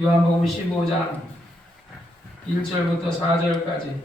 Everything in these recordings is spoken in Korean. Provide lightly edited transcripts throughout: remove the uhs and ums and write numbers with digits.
요한복음 15장 1절부터 4절까지.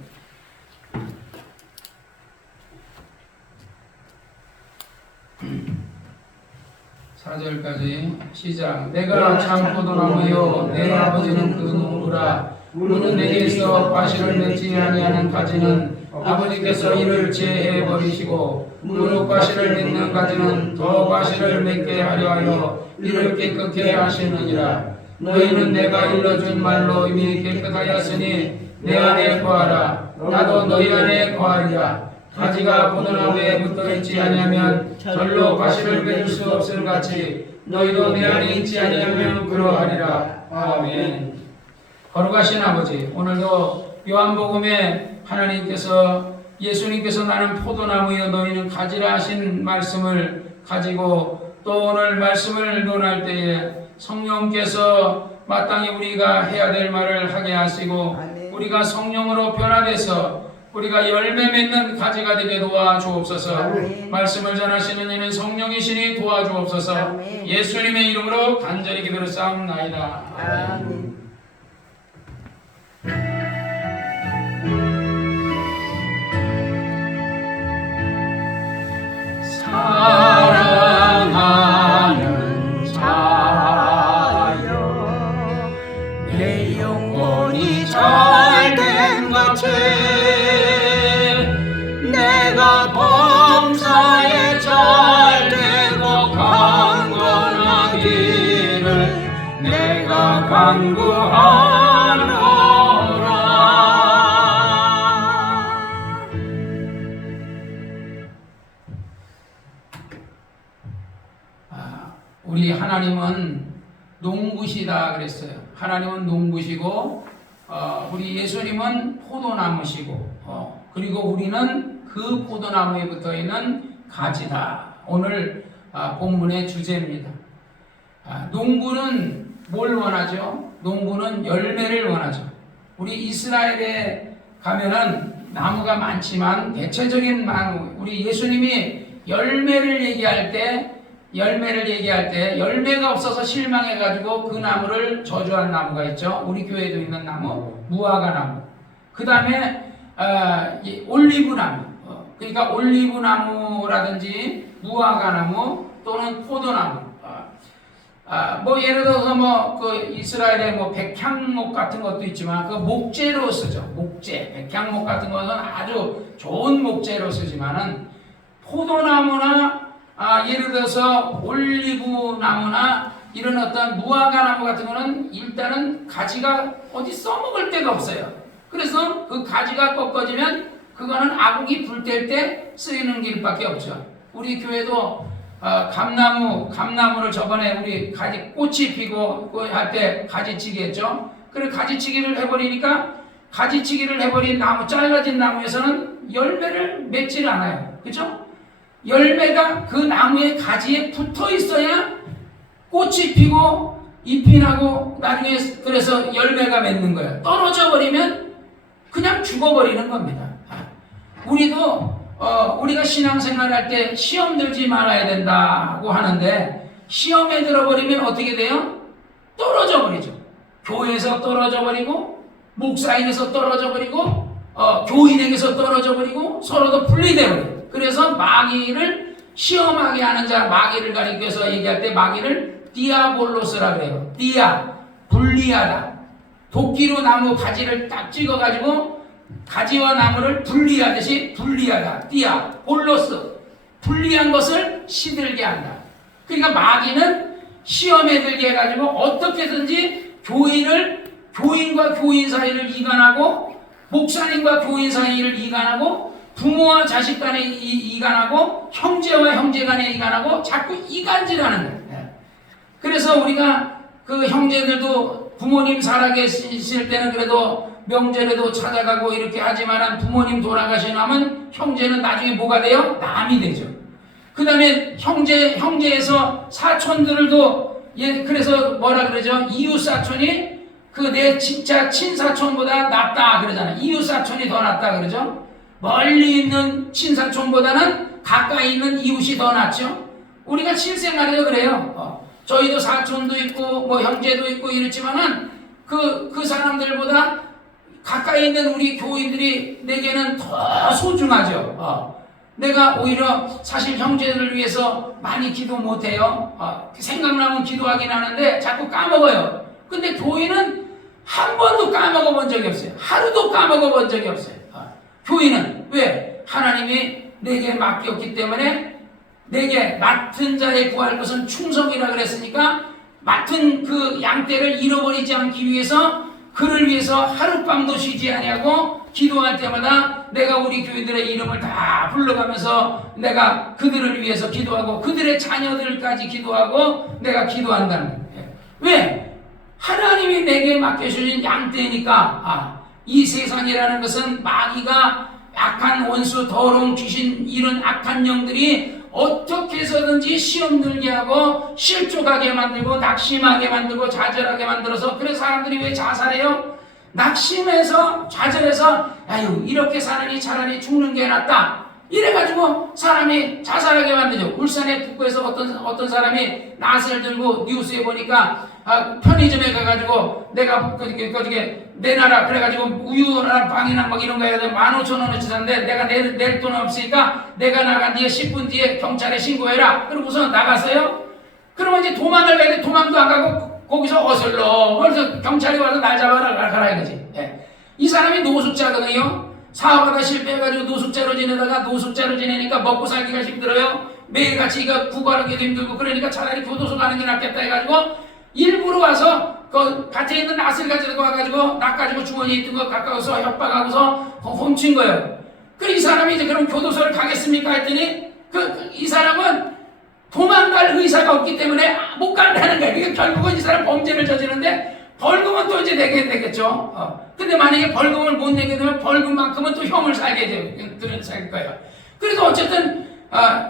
시작. 내가 참 포도나무요 내 아버지는 그 농부라. 우는 내게서 과실을 맺지 아니하는 가지는 아버지께서 이를 제해 버리시고 무릇 과실을 맺는 가지는 더 과실을 맺게 하려 하여 이를 깨끗게 하시느니라. 너희는 내가 일러준 말로 이미 깨끗하였으니 내 안에 거하라. 나도 너희 안에 거하리라. 가지가 포도나무에 붙어있지 아니하면 절로 과실을 맺을 수 없을 같이 너희도 내 안에 있지 아니하면 그러하리라. 아멘. 거룩하신 아버지, 오늘도 요한복음에 하나님께서 예수님께서 나는 포도나무여 너희는 가지라 하신 말씀을 가지고 또 오늘 말씀을 논할 때에 성령께서 마땅히 우리가 해야 될 말을 하게 하시고 우리가 성령으로 변화돼서 우리가 열매 맺는 가지가 되게 도와주옵소서. 아멘. 말씀을 전하시는 이는 성령이시니 도와주옵소서. 아멘. 예수님의 이름으로 간절히 기도를 쌓옵나이다. 아멘. 사랑하는 자여 내 영혼이 잘된 같이 내가 범사에 잘되고 강건하기를 내가 간구하노라. 우리 하나님은 농부시다 그랬어요. 하나님은 농부시고 우리 예수님은 포도나무시고 그리고 우리는 그 포도나무에 붙어있는 가지다. 오늘 본문의 주제입니다. 농부는 뭘 원하죠? 농부는 열매를 원하죠. 우리 이스라엘에 가면은 나무가 많지만 대체적인 나무, 우리 예수님이 열매를 얘기할 때 열매가 없어서 실망해가지고 그 나무를 저주한 나무가 있죠. 우리 교회에도 있는 나무, 무화과 나무. 그 다음에 올리브 나무. 그러니까 올리브 나무라든지 무화과 나무 또는 포도나무. 뭐 예를 들어서 그 이스라엘의 백향목 같은 것도 있지만 그 목재로 쓰죠. 목재, 백향목 같은 것은 아주 좋은 목재로 쓰지만은 포도나무나 예를 들어서 올리브 나무나 이런 어떤 무화과 나무 같은 거는 일단은 가지가 어디 써먹을 데가 없어요. 그래서 그 가지가 꺾어지면 그거는 아궁이 불 뗄 때 쓰이는 길밖에 없죠. 우리 교회도 감나무를 저번에 우리 꽃이 피고 할 때 가지치기 했죠. 그래 가지치기를 해버리니까 가지치기를 해버린 나무, 잘라진 나무에서는 열매를 맺질 않아요. 그렇죠? 열매가 그 나무의 가지에 붙어 있어야 꽃이 피고 잎이 나고 나중에 그래서 열매가 맺는 거예요. 떨어져 버리면 그냥 죽어버리는 겁니다. 우리가 신앙생활 할 때 시험 들지 말아야 된다고 하는데 시험에 들어버리면 어떻게 돼요? 떨어져 버리죠. 교회에서 떨어져 버리고 목사인에서 떨어져 버리고 교인에게서 떨어져 버리고 서로도 분리되어 버려요. 그래서 마귀를 시험하게 하는 자, 마귀를 가리켜서 얘기할 때 마귀를 디아볼로스라 그래요. 분리하다. 도끼로 나무 가지를 딱 찍어가지고 가지와 나무를 분리하듯이 분리하다. 디아볼로스. 분리한 것을 시들게 한다. 그러니까 마귀는 시험에 들게 해가지고 어떻게든지 교인과 교인 사이를 이간하고 목사님과 교인 사이를 이간하고 부모와 자식 간에 이간하고 형제와 형제 간에 이간하고 자꾸 이간질하는 거예요. 그래서 우리가 그 형제들도 부모님 살아계실 때는 그래도 명절에도 찾아가고 이렇게 하지만 부모님 돌아가시면 형제는 나중에 뭐가 돼요? 남이 되죠. 그 다음에 형제에서 사촌들도 그래서 뭐라 그러죠? 이웃 사촌이 그 내 진짜 친사촌보다 낫다 그러잖아요. 이웃 사촌이 더 낫다 그러죠. 멀리 있는 친사촌보다는 가까이 있는 이웃이 더 낫죠. 우리가 실생활에도 그래요. 저희도 사촌도 있고 뭐 형제도 있고 이렇지만은 그 사람들보다 가까이 있는 우리 교인들이 내게는 더 소중하죠. 내가 오히려 사실 형제들을 위해서 많이 기도 못해요. 생각나면 기도하긴 하는데 자꾸 까먹어요. 근데 교인은 한 번도 까먹어 본 적이 없어요. 하루도 까먹어 본 적이 없어요. 교인은 왜? 하나님이 내게 맡겼기 때문에 내게 맡은 자에 구할 것은 충성이라 그랬으니까 맡은 그 양떼를 잃어버리지 않기 위해서 그를 위해서 하룻밤도 쉬지 아니하고 기도할 때마다 내가 우리 교인들의 이름을 다 불러가면서 내가 그들을 위해서 기도하고 그들의 자녀들까지 기도하고 내가 기도한다는 거예요. 왜? 하나님이 내게 맡겨주신 양떼니까. 이 세상이라는 것은 마귀가 악한 원수, 더러운 귀신, 이런 악한 영들이 어떻게 해서든지 시험 들게 하고 실족하게 만들고 낙심하게 만들고 좌절하게 만들어서, 그래서 사람들이 왜 자살해요? 낙심해서 좌절해서 아유 이렇게 사느니 차라리 죽는 게 낫다 이래가지고 사람이 자살하게 만들죠. 울산의 북구에서 어떤 사람이 낫을 들고 뉴스에 보니까 편의점에 가가지고 내가 그게 내놔라 그래가지고 우유나 빵이나 막 이런 거 해야 돼 15,000원어치 샀는데 내가 낼 돈 없으니까 내가 나간 뒤에 10분 뒤에 경찰에 신고해라. 그러고서 나갔어요. 그러면 이제 도망을 가야 돼. 도망도 안 가고 거기서 어슬렁 그래서 경찰이 와서 날 잡아라 가라 이거지. 이 사람이 노숙자거든요. 사업하다 실패해가지고 노숙자로 지내니까 먹고 살기가 힘들어요. 매일같이 이거 구걸하기도 힘들고 그러니까 차라리 교도소 가는 게 낫겠다 해가지고 일부러 와서 그 밭에 있는 낫을 가지고 와가지고 낫 가지고 주머니에 있던 거 가까워서 협박하고서 훔친 거예요. 이 사람이 이제 그럼 교도소를 가겠습니까 했더니 이 사람은 도망갈 의사가 없기 때문에 못 간다는 거예요. 그러니까 결국은 이 사람 범죄를 저지르는데 벌금은 또 이제 내게 되겠죠. 근데 만약에 벌금을 못 내게 되면 벌금만큼은 또 형을 살게 살 거예요. 그래서 어쨌든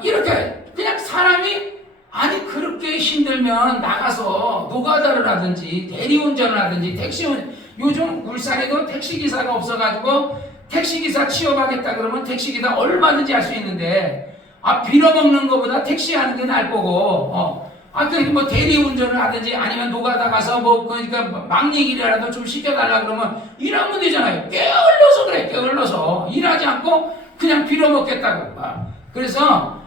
이렇게 그냥 사람이 아니 그렇게 힘들면 나가서 노가다를 하든지 대리운전을 하든지 요즘 울산에도 택시기사가 없어가지고 택시기사 취업하겠다 그러면 택시기사 얼마든지 할 수 있는데 빌어먹는 것보다 택시하는 게 나을 거고 뭐 대리운전을 하든지 아니면 노가다 가서 그러니까 막내길이라도 좀 시켜달라 그러면 일하면 되잖아요. 게을러서 그래. 게을러서 일하지 않고 그냥 빌어먹겠다고. 그래서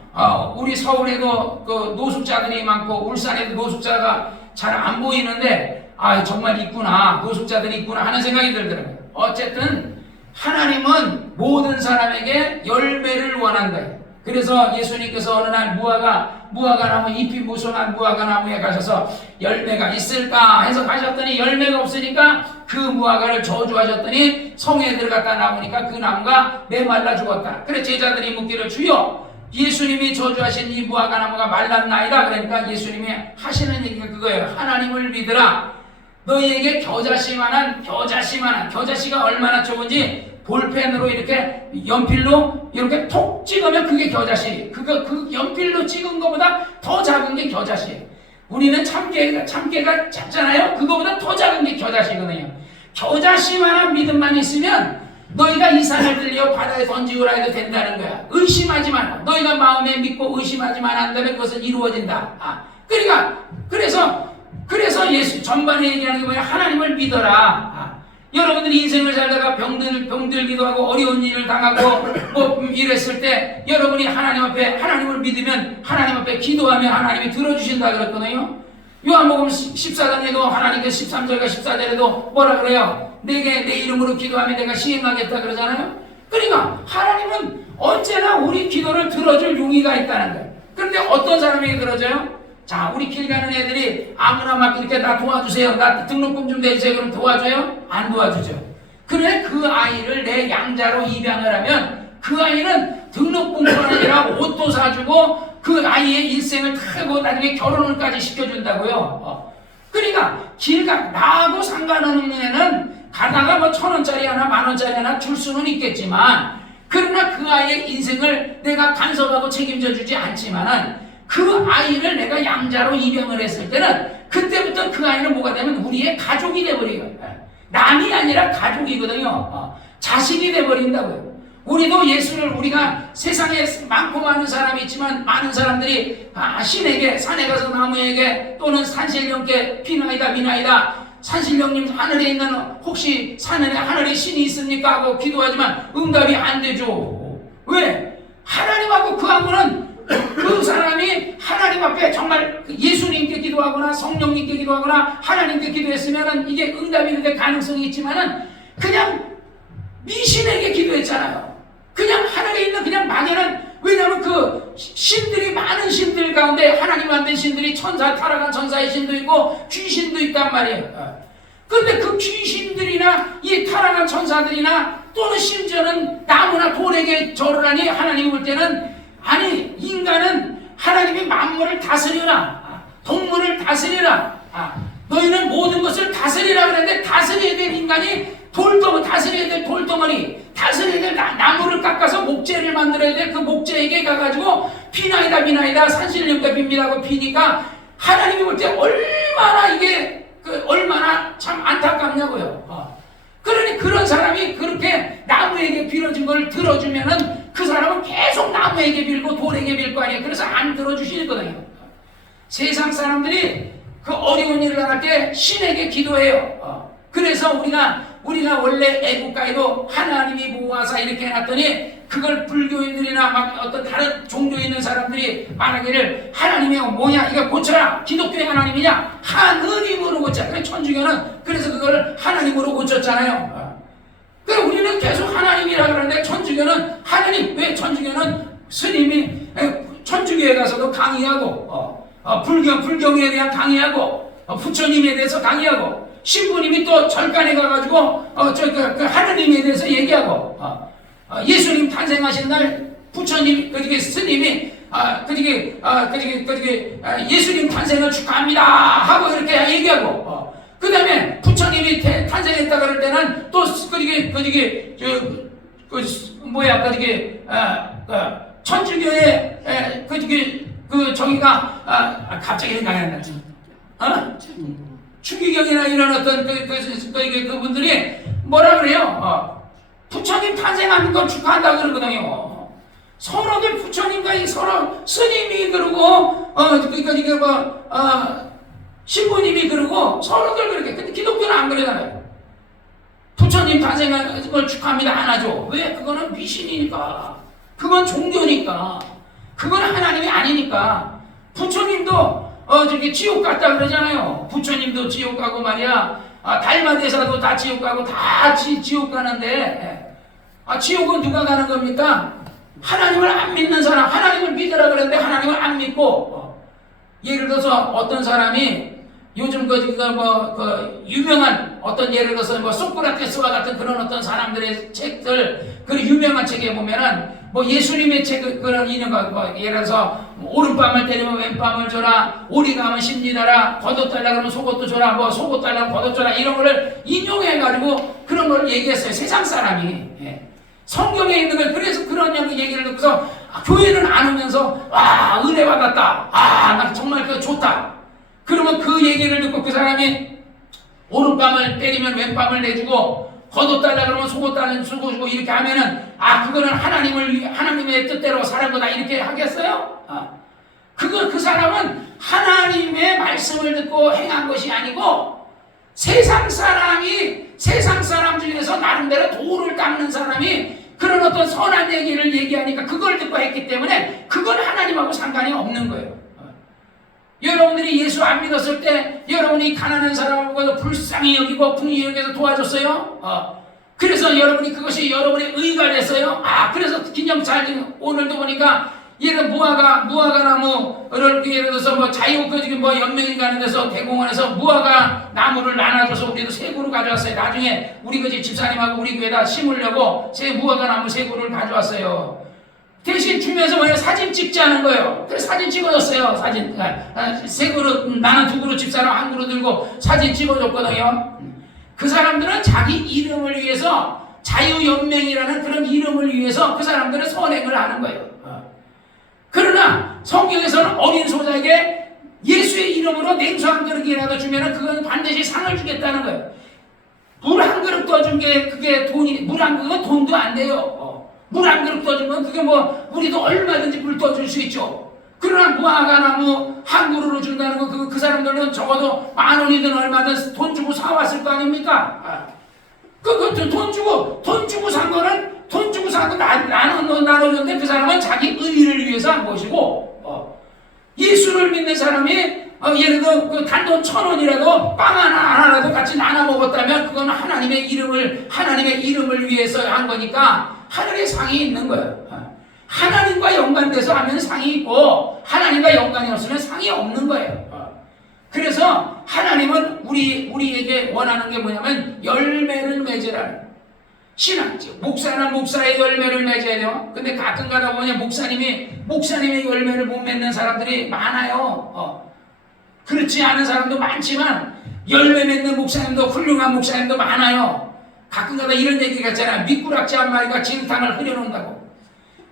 우리 서울에도 그 노숙자들이 많고 울산에도 노숙자가 잘 안 보이는데 정말 있구나. 노숙자들이 있구나 하는 생각이 들더라고요. 어쨌든 하나님은 모든 사람에게 열매를 원한다. 그래서 예수님께서 어느 날 무화과 나무 잎이 무성한 무화과 나무에 가셔서 열매가 있을까 해서 가셨더니 열매가 없으니까 그 무화과를 저주하셨더니 성에 들어갔다 나오니까 그 나무가 메말라 죽었다. 그래 제자들이 묻기를 주여 예수님이 저주하신 이 무화과 나무가 말랐나이다. 그러니까 예수님이 하시는 얘기가 그거예요. 하나님을 믿으라. 너희에게 겨자씨가 얼마나 좋은지 볼펜으로 이렇게 연필로 이렇게 톡 찍으면 그게 겨자씨. 그 연필로 찍은 것보다 더 작은 게 겨자씨. 우리는 참깨가 작잖아요. 그거보다 더 작은 게 겨자씨거든요. 겨자씨만한 믿음만 있으면 너희가 이 산을 들려 바다에 던지우라 해도 된다는 거야. 의심하지 마라. 너희가 마음에 믿고 의심하지만 한다면 그것은 이루어진다. 그래서 예수 전반에 얘기하는 게 뭐냐? 하나님을 믿어라. 여러분들이 인생을 살다가 병들기도 하고 어려운 일을 당하고 이랬을 때 여러분이 하나님 앞에 하나님을 믿으면 하나님 앞에 기도하면 하나님이 들어주신다 그랬거든요. 요한복음 14장에도 하나님께서 13절과 14절에도 뭐라 그래요? 내게 내 이름으로 기도하면 내가 시행하겠다 그러잖아요. 그러니까 하나님은 언제나 우리 기도를 들어줄 용의가 있다는 거예요. 그런데 어떤 사람에게 들어줘요? 자, 우리 길 가는 애들이 아무나 막 이렇게 나 도와주세요. 나 등록금 좀 내주세요. 그럼 도와줘요? 안 도와주죠. 그래 그 아이를 내 양자로 입양을 하면 그 아이는 등록금뿐 아니라 옷도 사주고 그 아이의 일생을 타고 나중에 결혼을까지 시켜준다고요. 그러니까 나하고 상관없는 애는 가다가 뭐 1,000원짜리 하나 10,000원짜리 하나 줄 수는 있겠지만 그러나 그 아이의 인생을 내가 간섭하고 책임져 주지 않지만은 그 아이를 내가 양자로 입양을 했을 때는 그때부터 그 아이는 뭐가 되면 우리의 가족이 돼버리거든요. 남이 아니라 가족이거든요. 자식이 돼버린다고요. 우리도 예수를 우리가 세상에 많고 많은 사람이 있지만 많은 사람들이 신에게 산에 가서 나무에게 또는 산신령께 피나이다 미나이다 산신령님 하늘에 있는 혹시 하늘에 신이 있습니까? 하고 기도하지만 응답이 안 되죠. 왜? 하나님하고 그하고는 그 사람이 하나님 앞에 정말 예수님께 기도하거나 성령님께 기도하거나 하나님께 기도했으면은 이게 응답이 될 가능성이 있지만은 그냥 미신에게 기도했잖아요. 그냥 하늘에 있는 그냥 막연한, 왜냐하면 그 신들이 많은 신들 가운데 하나님 만든 신들이 천사, 타락한 천사의 신도 있고 귀신도 있단 말이에요. 그런데 그 귀신들이나 이 타락한 천사들이나 또는 심지어는 나무나 돌에게 절을 하니 하나님이 볼 때는 아니 인간은 하나님이 만물을 다스려라, 동물을 다스려라, 너희는 모든 것을 다스리라 그랬는데 다스려야 될 인간이 돌덩어리, 다스려야 될 돌덩어리, 다스려야 될 나무를 깎아서 목재를 만들어야 될 그 목재에게 가가지고 비나이다 산신령과 빕니다고 비니까 하나님이 볼 때 얼마나 이게 얼마나 참 안타깝냐고요. 그러니 그런 사람이 그렇게 나무에게 빌어준 걸 들어주면은 그 사람은 계속 나무에게 빌고 돌에게 빌 거 아니에요. 그래서 안 들어주시거든요. 세상 사람들이 그 어려운 일을 할 때 신에게 기도해요. 그래서 우리가 원래 애국가에도 하나님이 보호하사 이렇게 해놨더니 그걸 불교인들이나 막 어떤 다른 종교에 있는 사람들이 말하기를 하나님이 뭐냐 이거 고쳐라, 기독교의 하나님이냐, 하느님으로 고쳐. 그래 천주교는 그래서 그걸 하나님으로 고쳤잖아요. 그래 우리는 계속 하나님이라 그러는데 천주교는 하나님, 왜? 천주교는 스님이 천주교에 가서도 강의하고 불경에 대한 강의하고 부처님에 대해서 강의하고 신부님이 또 절간에 가가지고 그 하느님에 대해서 얘기하고 예수님 탄생하신 날 부처님 그렇게 스님이 예수님 탄생을 축하합니다 하고 이렇게 얘기하고 그 다음에 부처님이 탄생했다 그럴 때는 또 천주교의 저기가 갑자기 생각이 안 나지. 추기경이나 이런 어떤 그분들이 뭐라 그래요? 부처님 탄생하는 걸 축하한다 그러거든요. 서로들 부처님과 서로 스님이 그러고 신부님이 그러고 서로들 그렇게. 근데 기독교는 안 그러잖아요. 부처님 탄생하는 걸 축하합니다 안 하죠. 왜? 그거는 미신이니까. 그건 종교니까. 그건 하나님이 아니니까. 부처님도 저기 지옥 갔다 그러잖아요. 부처님도 지옥 가고 말이야. 달마대사도 다 지옥 가고 다 지옥 가는데 지옥은 누가 가는 겁니까? 하나님을 안 믿는 사람. 하나님을 믿으라 그랬는데 하나님을 안 믿고 예를 들어서 어떤 사람이 요즘 유명한 어떤 예를 들어서 소크라테스와 같은 그런 어떤 사람들의 책들, 그 유명한 책에 보면은 예수님의 책 그런 인용가 예를 들어서 오른밤을 때리면 왼밤을 줘라, 오리 가면 십리다라, 겉옷 달라 그러면 속옷도 줘라, 속옷 달라 그러면 겉옷 줘라, 이런 거를 인용해가지고 그런 걸 얘기했어요. 세상 사람이. 성경에 있는 걸. 그래서 그런 얘기를 듣고서 교회는 안 오면서 은혜 받았다, 나 정말 그거 좋다. 그러면 그 얘기를 듣고 그 사람이 오른밤을 때리면 왼밤을 내주고 겉옷 달라 그러면 속옷 달라 주고 이렇게 하면은 그거는 하나님의 뜻대로 사는 거다 이렇게 하겠어요? 그 사람은 하나님의 말씀을 듣고 행한 것이 아니고 세상 사람 중에서 나름대로 도를 닦는 사람이 그런 어떤 선한 얘기를 얘기하니까 그걸 듣고 했기 때문에 그건 하나님하고 상관이 없는 거예요. 여러분들이 예수 안 믿었을 때 여러분이 가난한 사람하고 불쌍히 여기고 풍이 여기서 도와줬어요. 그래서 여러분이 그것이 여러분의 의가 됐어요. 그래서 기념잘 오늘도 보니까 예를 무화과 나무를 예를 들어서 연명이 가는 데서 대공원에서 무화과 나무를 나눠줘서 우리도 세 그루 가져왔어요. 나중에 우리 집사님하고 우리 교회에다 심으려고 무화과 나무 세 그루를 가져왔어요. 대신 주면서 사진 찍자는 거예요. 그래서 사진 찍어줬어요. 사진 세 그루, 나는 두 그루, 집사람 한 그루 들고 사진 찍어줬거든요. 그 사람들은 자기 이름을 위해서 자유연맹이라는 그런 이름을 위해서 그 사람들은 선행을 하는 거예요. 그러나 성경에서는 어린 소자에게 예수의 이름으로 냉수 한 그릇이라도 주면은 그건 반드시 상을 주겠다는 거예요. 물 한 그릇 떠준 게 그게 돈이, 물 한 그릇은 돈도 안 돼요. 물 한 그릇 떠주면 그게 우리도 얼마든지 물 떠줄 수 있죠. 그러나 무화과나무 한 그루로 준다는 거, 그 사람들은 적어도 10,000원이든 얼마든 돈 주고 사왔을 거 아닙니까? 돈 주고 산 거는, 돈 주고 산 거 나눠줬는데 그 사람은 자기 의를 위해서 한 것이고, 예수를 믿는 사람이, 예를 들어, 그 단돈 1,000원이라도 빵 하나라도 같이 나눠 먹었다면 그건 하나님의 이름을 위해서 한 거니까 하늘에 상이 있는 거예요. 하나님과 연관돼서 하면 상이 있고, 하나님과 연관이 없으면 상이 없는 거예요. 그래서 하나님은 우리에게 원하는 게 뭐냐면 열매를 맺으라는 신앙이죠. 목사는 목사의 열매를 맺어야 돼요. 근데 가끔 가다 보면 목사님의 열매를 못 맺는 사람들이 많아요. 그렇지 않은 사람도 많지만 열매 맺는 목사님도, 훌륭한 목사님도 많아요. 가끔 가다 이런 얘기가 있잖아요. 미꾸락지 한 마리가 진탕을 흐려놓는다고.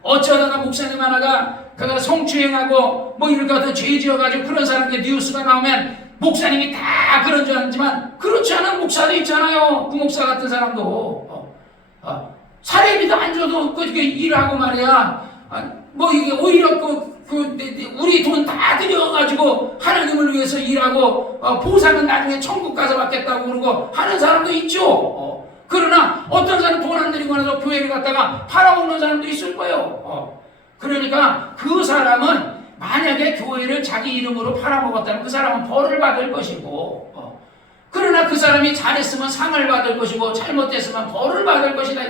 어쩌다가 목사님 하나가 그가 성추행하고 뭐 이럴 것 같은 죄 지어가지고 그런 사람들 뉴스가 나오면 목사님이 다 그런 줄 알지만 그렇지 않은 목사도 있잖아요. 부목사 같은 사람도 사례비도 안 줘도 그렇게 일하고 말이야. 뭐 이게 오히려 우리 돈 다 들여가지고 하나님을 위해서 일하고 보상은 나중에 천국 가서 받겠다고 그러고 하는 사람도 있죠. 그러나 어떤 사람 돈 안 들이고 나서 교회를 갔다가 팔아먹는 사람도 있을 거예요. 그러니까 그 사람은 만약에 교회를 자기 이름으로 팔아먹었다면 그 사람은 벌을 받을 것이고, 그러나 그 사람이 잘했으면 상을 받을 것이고 잘못했으면 벌을 받을 것이다.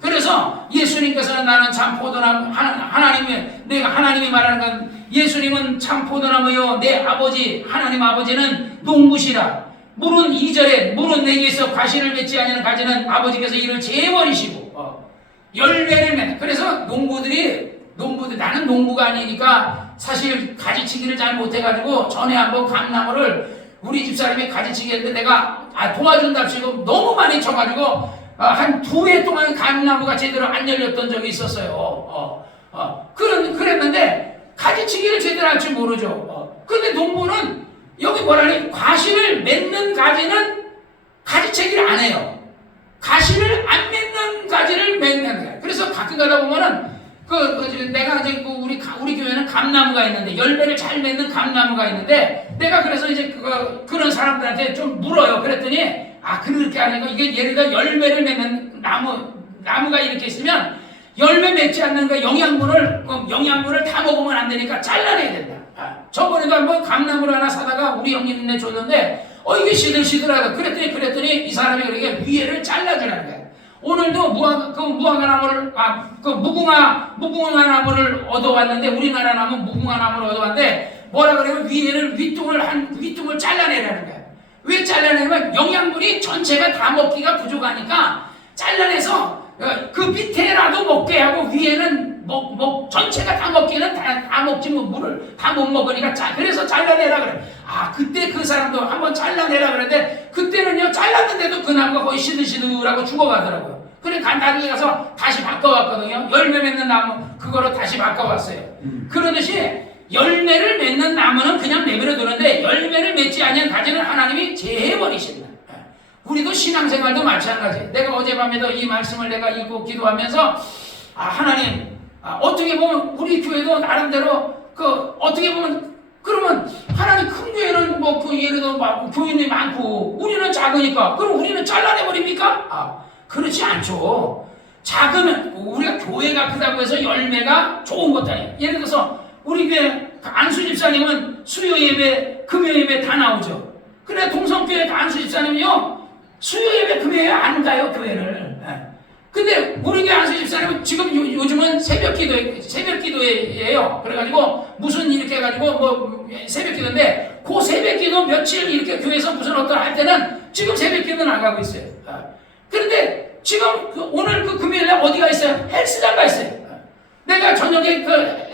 그래서 예수님께서는 나는 참 포도나무, 하나님이 말하는 건 예수님은 참 포도나무요 내 아버지 하나님 아버지는 농부시라. 물은 2절에 물은 내게서 과실을 맺지 아니하는 가지는 아버지께서 이를 재버리시고 열매를 맺는. 그래서 나는 농부가 아니니까 사실 가지치기를 잘 못해가지고 전에 한번 감나무를 우리 집사람이 가지치기 했는데 내가 도와준답시고 너무 많이 쳐가지고 한 2해 동안 감나무가 제대로 안 열렸던 적이 있었어요. 그랬는데 가지치기를 제대로 할 줄 모르죠. 근데 농부는 여기 뭐라니? 과실을 맺는 가지는 가지채기를 안 해요. 가시를 안 맺는 가지를 맺는 거예요. 그래서 가끔 가다 보면은 내가 이제 우리 교회는 감나무가 있는데 열매를 잘 맺는 감나무가 있는데 내가 그래서 이제 그런 사람들한테 좀 물어요. 그랬더니 그렇게 하는 거 이게 예를 들어 열매를 맺는 나무가 이렇게 있으면 열매 맺지 않는 거 영양분을 다 먹으면 안 되니까 잘라내야 된다. 저번에도 한번 감나무를 하나 사다가 우리 형님네 줬는데 이게 시들시들하다. 그랬더니 이 사람이 그렇게 위에를 잘라주라는 거야. 오늘도 무화과 나무를 무궁화 나무를 얻어왔는데 우리나라 나무 무궁화 나무를 얻어왔는데 뭐라 그래요? 윗둥을 잘라내라는 거야. 왜 잘라내냐면 영양분이 전체가 다 먹기가 부족하니까 잘라내서 그 밑에라도 먹게 하고 위에는 전체가 다 먹기는 다 먹지 물을 다 못 먹으니까 그래서 잘라내라 그래. 그때 그 사람도 한번 잘라내라 그랬는데 그때는요 잘랐는데도 그 나무가 거의 시들시들하고 죽어가더라고요. 그래 나중에 가서 다시 바꿔왔거든요. 열매 맺는 나무 그거로 다시 바꿔왔어요. 그러듯이 열매를 맺는 나무는 그냥 내버려 두는데 열매를 맺지 아니한 가지는 하나님이 제해버리신다. 우리도 신앙생활도 마찬가지. 내가 어젯밤에도 이 말씀을 내가 읽고 기도하면서 하나님 어떻게 보면 우리 교회도 나름대로 어떻게 보면 그러면 하나님 큰 교회는 예를 들어 교인이 많고 우리는 작으니까 그럼 우리는 잘라내버립니까? 그렇지 않죠. 작으면 우리가 교회가 크다고 해서 열매가 좋은 것도 아니에요. 예를 들어서 우리 교회 안수 집사님은 수요 예배, 금요 예배 다 나오죠. 그래 동성교회 안수 집사님이요 수요 예배, 금요 예배 안 가요 교회를. 근데 우리 교회 안수 집사님은 지금 요즘은 새벽 기도예요. 그래가지고 무슨 이렇게 해가지고 새벽 기도인데 그 새벽 기도 며칠 이렇게 교회에서 무슨 어떤 할 때는 지금 새벽 기도 나가고 있어요. 그런데 지금 오늘 금요일날 어디가 있어요? 헬스장 가 있어요. 내가 저녁에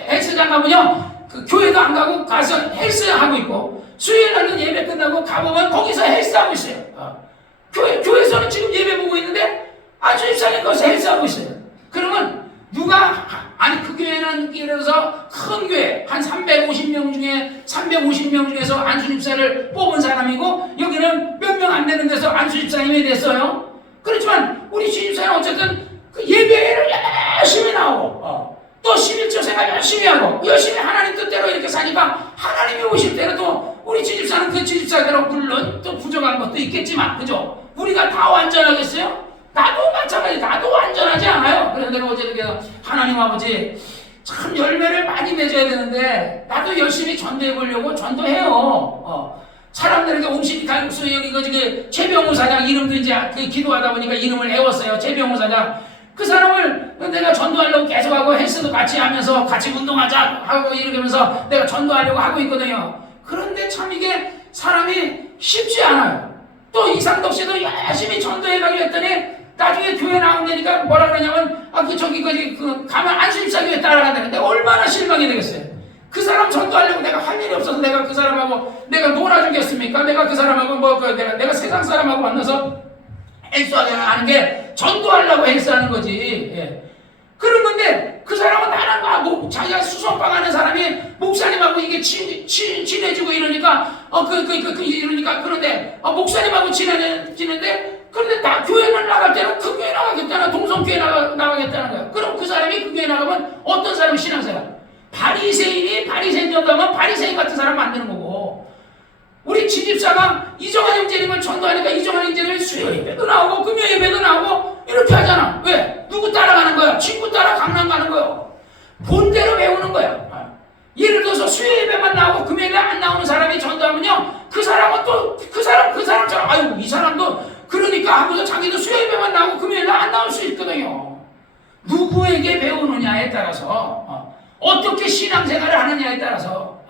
헬스장 가보면 교회도 안 가고 가서 헬스하고 있고 수요일날은 예배 끝나고 가보면 거기서 헬스하고 있어요. 교회에서는 지금 예배 보고 있는데 안수 집사님 거기서 헬스하고 있어요. 그러면 그 교회는 예를 들어서 큰 교회 한 350명 중에서 안수 집사를 뽑은 사람이고 여기는 몇 명 안 되는 데서 안수 집사님이 됐어요. 그렇지만 우리 주집사는 어쨌든 예배를 열심히 나오고 또 11조 생활 열심히 하고 열심히 하나님 뜻대로 이렇게 사니까 하나님이 오실 때는 또 우리 지집사는 그 지집사대로 물론 또 부족한 것도 있겠지만 그죠? 우리가 다 완전하겠어요? 나도 마찬가지, 나도 완전하지 않아요. 그래서 내가 어제 그래서 하나님 아버지 참 열매를 많이 맺어야 되는데 나도 열심히 전도해 보려고 전도해요. 사람들에게 옹신이 갈국수 여기 그 최병우 사장 이름도 이제 그 기도하다 보니까 이름을 외웠어요. 최병우 사장. 그 사람을 내가 전도하려고 계속하고 헬스도 같이 하면서 같이 운동하자 하고 이렇게 하면서 내가 전도하려고 하고 있거든요. 그런데 참 이게 사람이 쉽지 않아요. 또 이상덕 씨도 열심히 전도해가기로 했더니 나중에 교회 나온다니까 뭐라 그러냐면 가면 안수입사교회 따라간다는데 얼마나 실망이 되겠어요. 그 사람 전도하려고 내가 할 일이 없어서 내가 그 사람하고 내가 놀아주겠습니까? 내가 그 사람하고 내가 세상 사람하고 만나서 헬스하는 게 전도하려고 헬스하는 거지. 예. 그런 건데 그 사람은 나랑 자기가 수선방 하는 사람이 목사님하고 이게 친해지고 이러니까 이러니까 그런데 목사님하고 지내는데 그런데 나 교회를 나갈 때는 그 교회 나가겠다는 동성교회 나가겠다는 거야. 그럼 그 사람이 그 교회 나가면 어떤 사람이 신앙생활? 바리새인 전도하면 바리새인 같은 사람 만드는 거고 우리 지집사가 이정환 형제님을 전도하니까 이정환 형제님이 수요 예배도 나오고 금요 예배도 나오고 이렇게 하잖아. 왜? 누구 따라가는 거야? 친구 따라 강남 가는 거요. 본대로 배우는 거야. 예를 들어서 수요 예배만 나오고 금요 예배 안 나오는 사람이 전도하면요 그 사람은 또 그 사람처럼 아이고 이 사람도 그러니까 하고서 자기도 수요 예배만 나오고 금요 예배 안 나올 수 있거든요. 누구에게 배우느냐에 따라서 어떻게 신앙생활을 하느냐에 따라서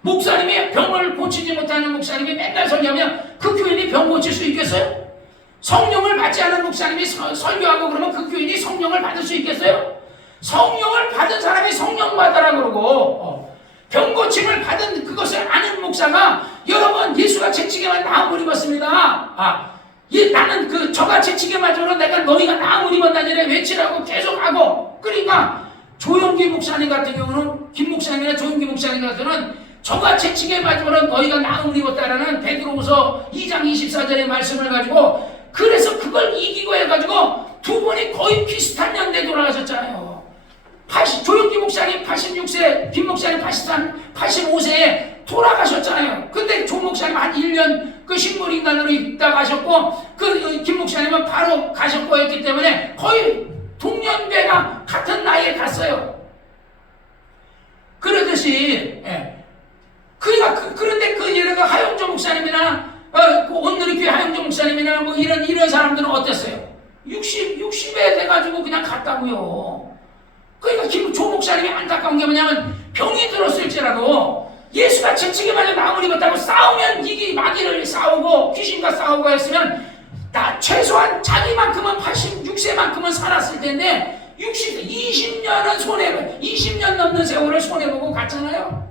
목사님이 병을 고치지 못하는 목사님이 맨날 설교하면 그 교인이 병 고칠 수 있겠어요? 성령을 받지 않은 목사님이 설교하고 그러면 그 교인이 성령을 받을 수 있겠어요? 성령을 받은 사람이 성령 받아라 그러고 병 고침을 받은 그것을 아는 목사가 여러분 예수가 채찍에만 나음을 입었습니다. 나는 저가 채찍에 맞으므로 내가 너희가 나음을 입었다니래 외치라고 계속하고 그러니까 조용기 목사님 같은 경우는 김 목사님이나 조용기 목사님 같은 경우는 저가 채찍에 맞으므로 너희가 나음을 입었다라는 베드로후서 2장 24절의 말씀을 가지고 그래서 그걸 이기고 해가지고 두 분이 거의 비슷한 연대에 돌아가셨잖아요. 조용기 목사님 86세, 김 목사님 85세에 돌아가셨잖아요. 근데 조 목사님 한 1년 그 식물인간으로 있다 가셨고 김 목사님은 바로 가셨고 했기 때문에 거의 동년배가 같은 나이에 갔어요. 그러듯이 그런데 예를 들어 하영조 목사님이나 온누리교회 하영조 목사님이나 이런 사람들은 어땠어요? 60에 돼가지고 그냥 갔다고요. 그러니까 조 목사님이 안타까운 게 뭐냐면 병이 들었을지라도 예수가 채찍에 맞아 나음을 입었다고 싸우면 이게 마귀를 싸우고 귀신과 싸우고 했으면 최소한 자기만큼은 86세만큼은 살았을 텐데 20년은 20년 넘는 세월을 손해보고 갔잖아요.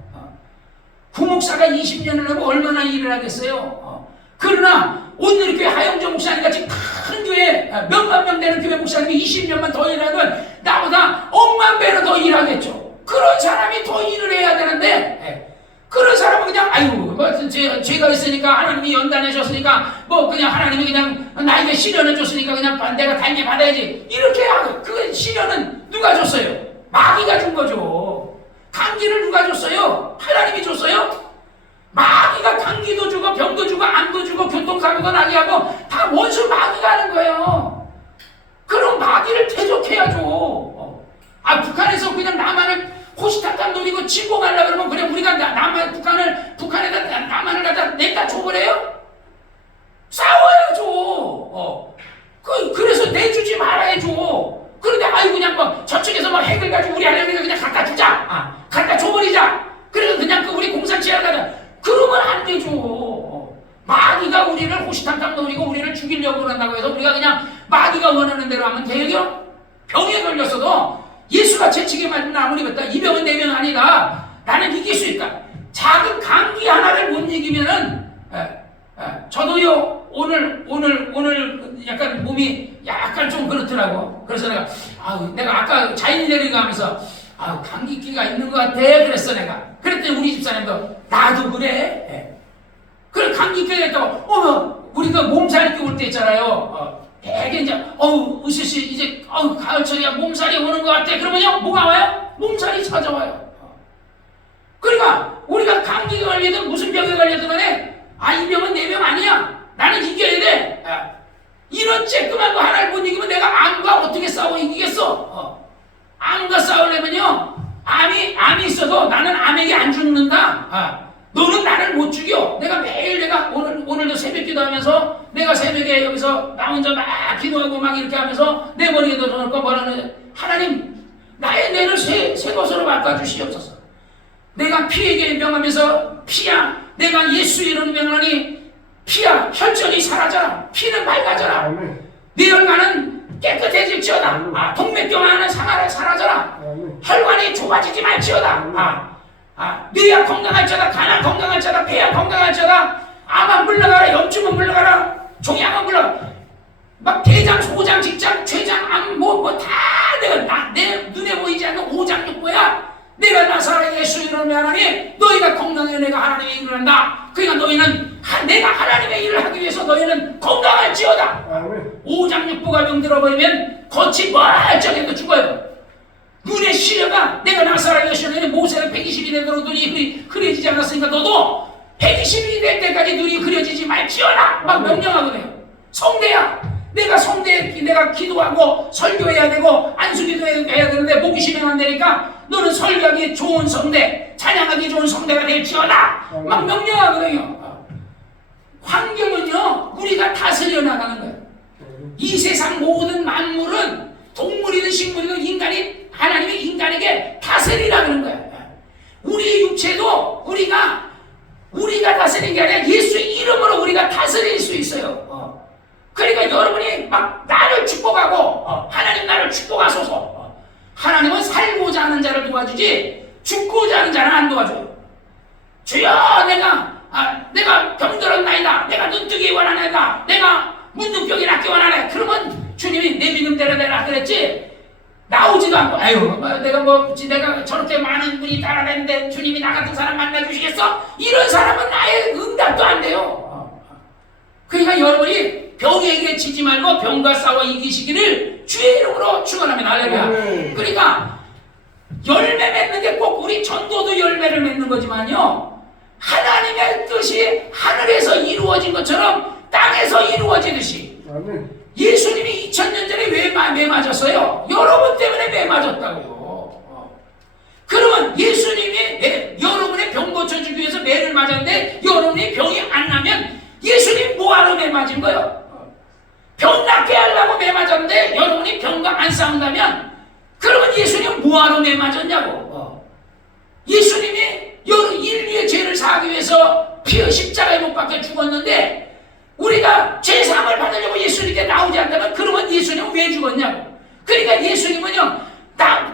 부목사가 20년을 하고 얼마나 일을 하겠어요. 그러나 오늘 교회 하영조 목사님같이 큰 교회 몇만 명 되는 교회 목사님이 20년만 더 일하면 나보다 억만 배는 더 일하겠죠. 그런 사람이 더 일을 해야 되는데 그런 사람은 그냥 죄가 있으니까 하나님이 연단해 줬으니까 그냥 하나님이 그냥 나에게 시련을 줬으니까 그냥 내가 달게 받아야지 이렇게 하고 그 시련은 누가 줬어요? 마귀가 준 거죠. 감기를 누가 줬어요? 하나님이 줬어요? 마귀가 감기도 주고 병도 주고 암도 주고 교통사고도 나게 하고 다 원수 마귀가 하는 거예요. 그럼 마귀를 대적해야죠. 북한에서 그냥 남한을 호시탐탐 노리고 침공하려고 그러면 그래 우리가 북한에다 남한을 갖다 냈다 줘버려요? 싸워야죠. 그래서 내주지 말아야죠. 그런데 그냥 저쪽에서 핵을 가지고 우리 하려니까 그냥 갖다 주자. 갖다 줘버리자. 그래서 그냥 우리 공산치하 가자. 그러면 안 되죠. 마귀가 우리를 호시탐탐 노리고 우리를 죽이려고 한다고 해서 우리가 그냥 마귀가 원하는 대로 하면 되죠? 병에 걸렸어도 예수가 채찍에 맞으면 아무리 뱉다 이 병은 내 병 아니다. 나는 이길 수 있다. 작은 감기 하나를 못 이기면은 저도요 오늘 약간 몸이 약간 좀 그렇더라고. 그래서 내가 아까 자인 내리가 하면서 감기기가 있는 것 같아 그랬어 내가. 그랬더니 우리 집사님도 나도 그래. 그래 감기기가 있다고 우리가 몸살기 올 때 있잖아요. 되게 이제 으스스 이제 가을철이야 몸살이 오는 것 같아. 그러면요 뭐가 와요? 몸살이 찾아와요. 그러니까 우리가 감기에 걸리든 무슨 병에 걸리든 간에 이 병은 내 병 아니야. 나는 이겨야 돼. 이런 쬐끄만 거 하나를 못 이기면 내가 암과 어떻게 싸워 이기겠어? 암과 싸우려면요, 암이 있어도 나는 암에게 안 죽는다. 너는 나를 못 죽여. 내가 매일 오늘도 새벽 기도하면서 내가 새벽에 여기서 나 혼자 막 기도하고 막 이렇게 하면서 내 머리에도 저놓고 뭐라는, 하나님 나의 뇌를 새 것으로 바꿔주시옵소서. 내가 피에게 명하면서 피야, 내가 예수 이름 명하니 피야, 혈전이 사라져라. 피는 맑아져라. 네 혈관은 깨끗해질지어다. 동맥경 하나는 사라져라. 혈관이 좁아지지 말지어다. 뇌야 건강할지어다. 간은 건강할지어다. 폐야 건강할지어다. 암은 물러가라. 염증은 물러가라. 종양은 물러가라. 막 대장, 소장, 직장, 췌장, 암, 다 내가 내 눈에 보이지 않는 오장육부야. 내가 나사렛 예수 이름으로 하나니 너희가 건강해. 내가 하나님의 일을 한다. 그러니까 너희는 내가 하나님의 일을 하기 위해서 너희는 건강할지어다. 오장육부가 병들어버리면 겉이 멀쩡해도 죽어요. 눈의 시려가 내가 나사렛 예수 이름으로 모세가 120이 되도록 눈이 흐려지지 않았으니까 너도 120이 될 때까지 눈이 흐려지지 말지어라. 막 명령하거든요. 성대야, 내가 기도하고 설교해야 되고 안수기도 해야 되는데 목이 쉬면 안 되니까 너는 설교하기 좋은 성대, 찬양하기 좋은 성대가 될지어다. 막 명령하거든요. 환경은요, 우리가 다스려 나가는 거예요. 이 세상 모든 만물은 동물이든 식물이든 인간이 하나님이 인간에게 다스리라는 거예요. 우리 육체도 우리가 다스리는 게 아니라 예수 이름으로 우리가 다스릴 수 있어요. 그러니까 여러분이 막 나를 축복하고 하나님 나를 축복하소서. 하나님은 살고자 하는 자를 도와주지 죽고자 하는 자는 안 도와줘요. 주여, 내가 병들었나이다. 내가 눈뜨기 원하나이다. 내가 문둥병이 낫기 원하네. 그러면 주님이 내 믿음대로 되라 그랬지, 나오지도 않고 내가 저렇게 많은 분이 따라다니는데 주님이 나 같은 사람 만나주시겠어? 이런 사람은 나의 응답도 안 돼요. 그러니까 여러분이 병에게 지지 말고 병과 싸워 이기시기를 주의 이름으로 축원합니다. 할렐루야. 그러니까 열매 맺는 게 꼭 우리 전도도 열매를 맺는 거지만요, 하나님의 뜻이 하늘에서 이루어진 것처럼 땅에서 이루어지듯이. 예수님이 2000년 전에 왜 맞았어요? 여러분 때문에 왜 맞았다고요. 그러면 예수님이 여러분의 병 고쳐주기 위해서 매를 맞았는데 여러분이 병이 안 나면 예수님 뭐하러 매 맞은 거예요? 병 낫게 하려고 매 맞았는데 여러분이 병과 안 싸운다면 그러면 예수님 뭐하러 매 맞았냐고. 예수님이 인류의 죄를 사하기 위해서 피의 십자가에 못 박혀 죽었는데 우리가 죄사함을 받으려고 예수님께 나오지 않다면 그러면 예수님은 왜 죽었냐고. 그러니까 예수님은요,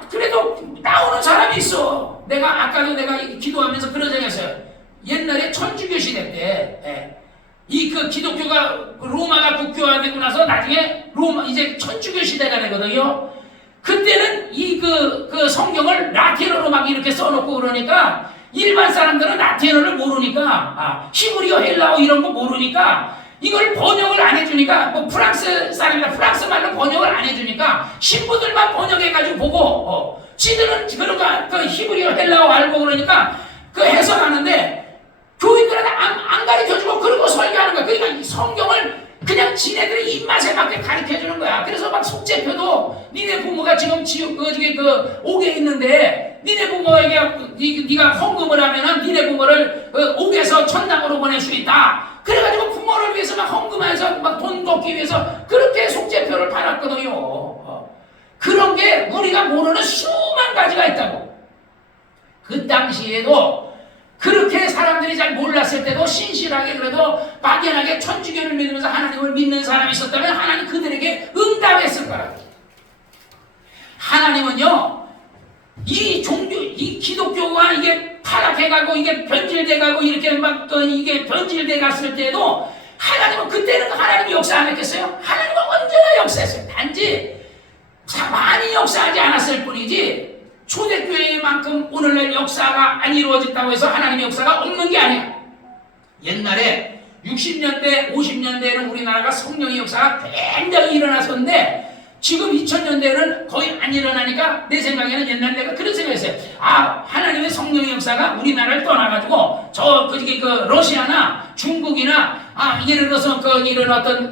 그래도 나오는 사람이 있어. 아까도 내가 기도하면서 그런 생각 했어요. 옛날에 천주교 시대 때 그 기독교가 로마가 국교화되고 나서 나중에 이제 천주교 시대가 되거든요. 그때는 그 성경을 라틴어로 막 이렇게 써놓고 그러니까 일반 사람들은 라틴어를 모르니까 히브리어, 헬라어 이런 거 모르니까 이걸 번역을 안 해주니까 프랑스 사람이라 프랑스 말로 번역을 안 해주니까 신부들만 번역해가지고 보고 지들은 그러니까 그 히브리어, 헬라어 알고 그러니까 그 해석하는데 교인들은 안 가르쳐주고 그러고 설교하는 거야. 그러니까 이 성경을 그냥 지네들의 입맛에 맞게 가르쳐주는 거야. 그래서 막 속죄표도 니네 부모가 지금 지옥 옥에 있는데 니네 부모에게 네가 헌금을 하면은 니네 부모를 옥에서 천당으로 보낼 수 있다. 그래가지고 부모를 위해서 막 헌금해서 막 돈 걷기 위해서 그렇게 속죄표를 팔았거든요. 그런 게 우리가 모르는 수만 가지가 있다고. 그 당시에도 그렇게 사람들이 잘 몰랐을 때도 신실하게 그래도 막연하게 천주교를 믿으면서 하나님을 믿는 사람이 있었다면 하나님 그들에게 응답했을 거라고. 하나님은요, 이 기독교가 이게 타락해가고 이게 변질돼가고 이렇게 막 또 이게 변질돼 갔을 때도 하나님은 그때는 하나님이 역사 안 했겠어요? 하나님은 언제나 역사했어요. 단지 많이 역사하지 않았을 뿐이지 초대교회만큼 오늘날 역사가 안 이루어졌다고 해서 하나님의 역사가 없는 게 아니야. 옛날에 60년대, 50년대에는 우리나라가 성령의 역사가 굉장히 일어났었는데 지금 2000년대는 거의 안 일어나니까 내 생각에는 옛날 내가 그런 생각했어요. 아, 하나님의 성령의 역사가 우리나라를 떠나가지고 그 러시아나 중국이나 예를 들어서 이런 어떤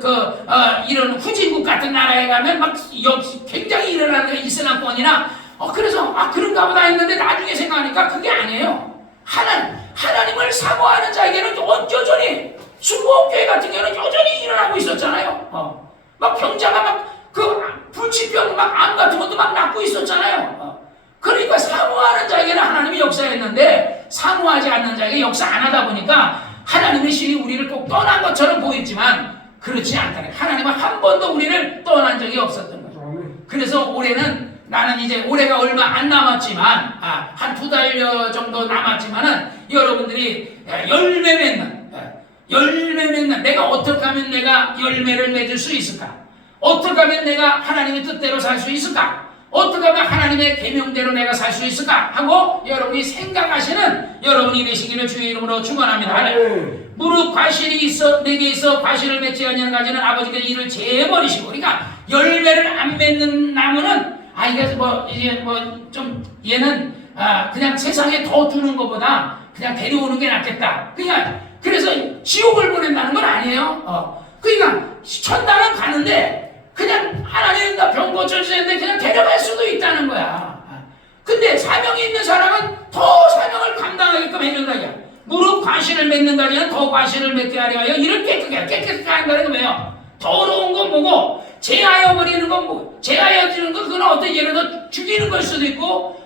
이런 후진국 같은 나라에 가면 막 굉장히 일어나는 이슬람권이나 그래서 그런가 보다 했는데 나중에 생각하니까 그게 아니에요. 하나님을 사모하는 자에게는 여전히 순복음교회 같은 경우는 여전히 일어나고 있었잖아요. 막 병자가 막 불치병 암 같은 것도 막 낫고 있었잖아요. 그러니까 사모하는 자에게는 하나님이 역사했는데 사모하지 않는 자에게 역사 안 하다 보니까 하나님의 신이 우리를 꼭 떠난 것처럼 보였지만 그렇지 않다는, 하나님은 한 번도 우리를 떠난 적이 없었던 거죠. 그래서 올해는 나는 이제 올해가 얼마 안 남았지만 한 2달 정도 남았지만은 여러분들이 열매 맺는 내가 어떻게 하면 내가 열매를 맺을 수 있을까? 어떻게 하면 내가 하나님의 뜻대로 살 수 있을까? 어떻게 하면 하나님의 계명대로 내가 살 수 있을까? 하고 여러분이 생각하시는 여러분이 되시기를 주의 이름으로 축원합니다. 무릇 과실이 있어 내게 있어 과실을 맺지 아니하는 가지는 아버지께서 이를 제버리시고, 그러니까 열매를 안 맺는 나무는 이게 좀 얘는 그냥 세상에 더 두는 것보다 그냥 데려오는 게 낫겠다. 그래서 지옥을 보낸다는 건 아니에요. 그러니까 천당은 가는데 그냥 하나님 나 병 고쳐주셨는데 그냥 데려갈 수도 있다는 거야. 근데 사명이 있는 사람은 더 사명을 감당하게끔 해준다. 무릇 과실을 맺는가 하면 더 과실을 맺게 하려 하여 이를 깨끗하게 한다는 거 뭐예요? 더러운 건 뭐고 제하여 버리는 건 뭐고, 제하여 주는 건 그건 어떤 예를 들어 죽이는 걸 수도 있고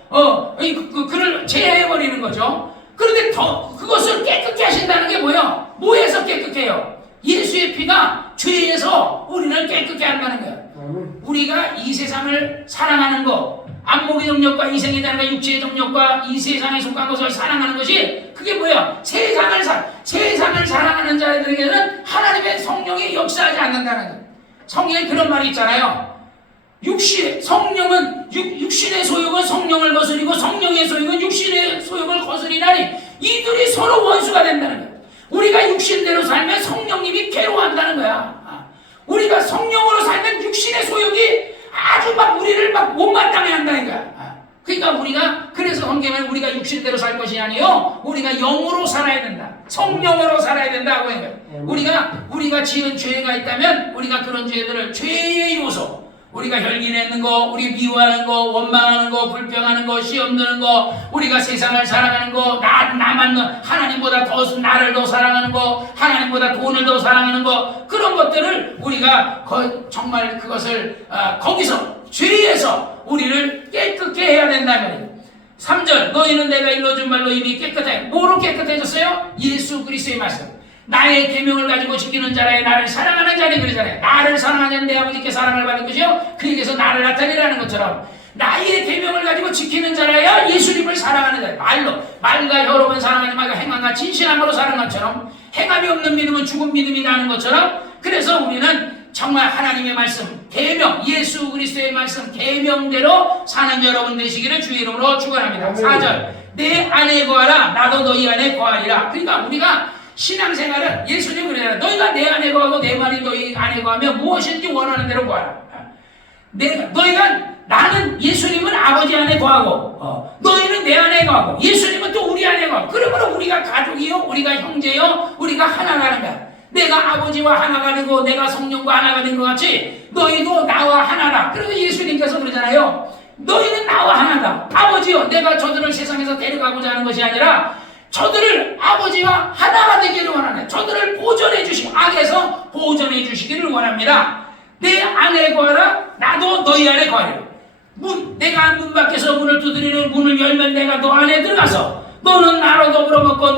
그를 제하여 버리는 거죠. 그런데 그것을 깨끗게 하신다는 게 뭐예요? 뭐에서 깨끗해요? 예수의 피가 죄에서 우리를 깨끗게 한다는 거예요. 우리가 이 세상을 사랑하는 거, 안목의 정욕과 이생의 자랑과 육체의 정욕과 이 세상에 속한 것을 사랑하는 것이 그게 뭐야? 세상을 사랑하는 자들에게는 하나님의 성령이 역사하지 않는다는 거예요. 성경에 그런 말이 있잖아요. 육신의 소욕은 성령을 거스리고 성령의 소욕은 육신의 소욕을 거스리나니 이들이 서로 원수가 된다는 거예요. 우리가 육신대로 살면 성령님이 괴로워한다는 거야. 우리가 성령으로 살면 육신의 소욕이 아주 막 우리를 막 못마땅해 한다는 거야. 그러니까 그래서 성경에는 우리가 육신대로 살 것이 아니요 우리가 영으로 살아야 된다. 성령으로 살아야 된다고 해요. 우리가 지은 죄가 있다면 우리가 그런 죄들을 죄의 요소, 우리가 혈기내는 거, 우리 미워하는 거, 원망하는 거, 불평하는 거, 시험 드는 거, 우리가 세상을 사랑하는 거, 나만 하나님보다 더 나를 더 사랑하는 거, 하나님보다 돈을 더 사랑하는 거, 그런 것들을 우리가 정말 그것을 거기서 죄에서 우리를 깨끗게 해야 된다면 3절 너희는 내가 일러준 말로 이미 깨끗해. 뭐로 깨끗해졌어요? 예수 그리스도의 말씀. 나의 계명을 가지고 지키는 자라에 나를 사랑하는 자니 그러잖아요. 나를 사랑하는 내 아버지께 사랑을 받을 것이요 그에게서 나를 나타내라는 것처럼 나의 계명을 가지고 지키는 자라야 예수님을 사랑하는 자예요. 말과 혀로만 사랑하지 말고 행함과 진실함으로 사랑하는 것처럼, 행함이 없는 믿음은 죽은 믿음이 나는 것처럼, 그래서 우리는 정말 하나님의 말씀, 계명, 예수 그리스도의 말씀, 계명대로 사는 여러분 되시기를 주의 이름으로 축원합니다. 4절 내 안에 거하라 나도 너희 안에 거하리라. 그러니까 우리가 신앙생활은 예수님 그러잖아요. 너희가 내 안에 거하고 내 말이 너희 안에 거하면 무엇인지 원하는 대로 거하라. 나는 예수님은 아버지 안에 거하고 너희는 내 안에 거하고 예수님은 또 우리 안에 거하고, 그러므로 우리가 가족이요 우리가 형제요 우리가 하나가 는 거야. 내가 아버지와 하나가 되고 내가 성령과 하나가 된 것 같이 너희도 나와 하나다. 그리고 예수님께서 그러잖아요. 너희는 나와 하나다. 아버지요 내가 저들을 세상에서 데려가고자 하는 것이 아니라 저들을 아버지와 하나가 되기를 원하네. 저들을 보존해 주시고 악에서 보존해 주시기를 원합니다. 내 안에 거하라 나도 너희 안에 거하리라. 내가 문 밖에서 문을 두드리는 문을 열면 내가 너 안에 들어가서 너는 나로 더불어 먹고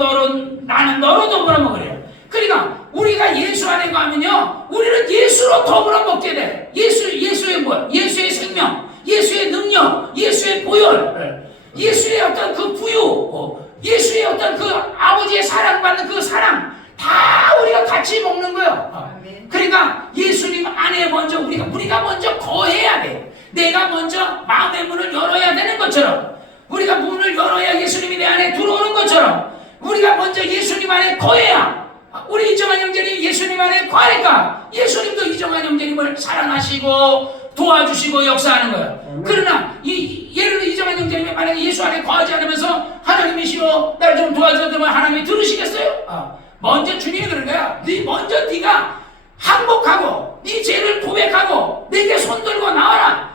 나는 너로 더불어 먹으리라. 그러니까 우리가 예수 안에 가면요 우리는 예수로 더불어 먹게 돼. 예수의 뭐? 예수의 생명, 예수의 능력, 예수의 보혈, 예수의 어떤 그 부유, 예수의 어떤 그 아버지의 사랑받는 그 사랑 다 우리가 같이 먹는 거예요. 그러니까 예수님 안에 먼저 우리가 먼저 거해야 돼. 내가 먼저 마음의 문을 열어야 되는 것처럼, 우리가 문을 열어야 예수님이 내 안에 들어오는 것처럼 우리가 먼저 예수님 안에 거해야 우리 이정환 형제님이 예수님 안에 거하니까 예수님도 이정환 형제님을 사랑하시고 도와주시고 역사하는 거예요. 그러나 예를 들어 이정환 형제님이 만약에 예수 안에 거하지 않으면서 하나님이시여 날 좀 도와주면 하나님이 들으시겠어요? 먼저 주님이 그런 거야. 먼저 네가 항복하고 네 죄를 고백하고 내게 손들고 나와라.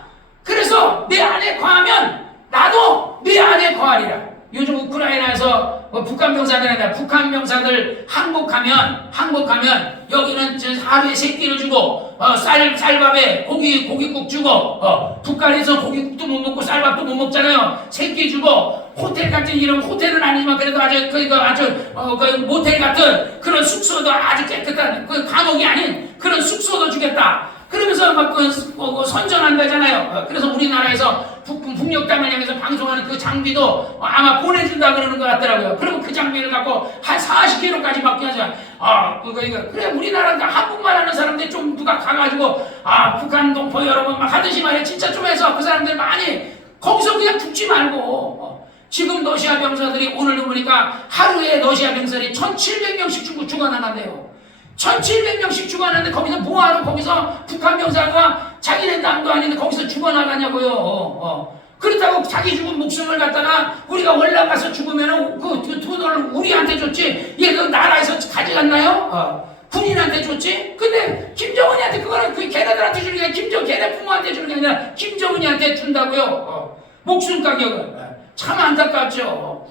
그래서 내 안에 거하면 나도 내 안에 거하리라. 요즘 우크라이나에서 북한 병사들 항복하면 여기는 하루에 3끼를 주고 쌀밥에 고기국 주고 북한에서 고기국도 못 먹고 쌀밥도 못 먹잖아요. 3끼 주고 호텔 같은 이런 호텔은 아니지만 그래도 아주 모텔 같은 그런 숙소도 아주 깨끗한 감옥이 아닌 그런 숙소도 주겠다. 그러면서 막 선전한다잖아요. 그래서 우리나라에서 북녘땅을 향해서 방송하는 그 장비도 아마 보내준다 그러는 것 같더라고요. 그러면 그 장비를 갖고 한 40km까지 바뀌어서 그래 우리나라가 한국말 하는 사람들 좀 누가 가가지고 북한 동포 여러분 막 하듯이 말이야. 진짜 좀 해서 그 사람들 많이 거기서 그냥 죽지 말고 지금 러시아 병사들이 오늘 보니까 하루에 러시아 병사들이 1700명씩 죽어나간대요. 1700명씩 죽어나는데 거기서 뭐하러 거기서 북한 병사가 자기네 땅도 아닌데 거기서 죽어나가냐고요. 그렇다고 자기 죽은 목숨을 갖다가 우리가 올라가서 죽으면은 그 돈을 우리한테 줬지 얘 그 나라에서 가져갔나요? 군인한테 줬지? 근데 김정은이한테 그거는 그 걔네들한테 주는 게 아니라 걔네 부모한테 주는 게 아니라 김정은이한테 준다고요. 목숨 가격을. 참 안타깝죠.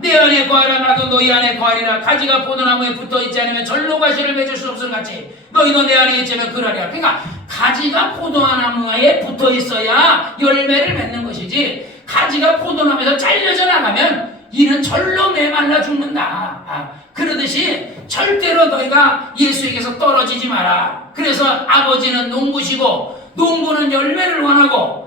내 안에 거하라 나도 너희 안에 거하리라. 가지가 포도나무에 붙어있지 않으면 절로 가시를 맺을 수 없음 같이 너희도 내 안에 있으면 그러리라. 그러니까 가지가 포도나무에 붙어있어야 열매를 맺는 것이지 가지가 포도나무에서 잘려져 나가면 이는 절로 메말라 죽는다. 그러듯이 절대로 너희가 예수에게서 떨어지지 마라. 그래서 아버지는 농부시고 농부는 열매를 원하고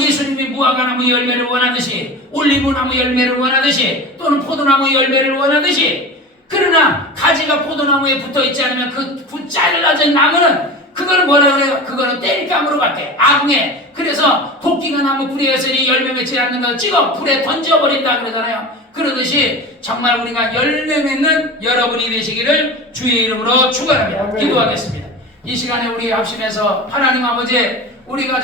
예수님이 무화과나무 열매를 원하듯이 올리브나무 열매를 원하듯이 또는 포도나무 열매를 원하듯이 그러나 가지가 포도나무에 붙어있지 않으면 그 잘라진 나무는 그거는 뭐라 그래요? 그거는 땔감으로 밖에 아궁에 그래서 도끼가 나무 뿌리에서 열매 맺지 않는 걸 찍어 불에 던져버린다 그러잖아요. 그러듯이 정말 우리가 열매 맺는 여러분이 되시기를 주의 이름으로 축원합니다. 기도하겠습니다. 이 시간에 우리 합심해서 하나님 아버지 우리가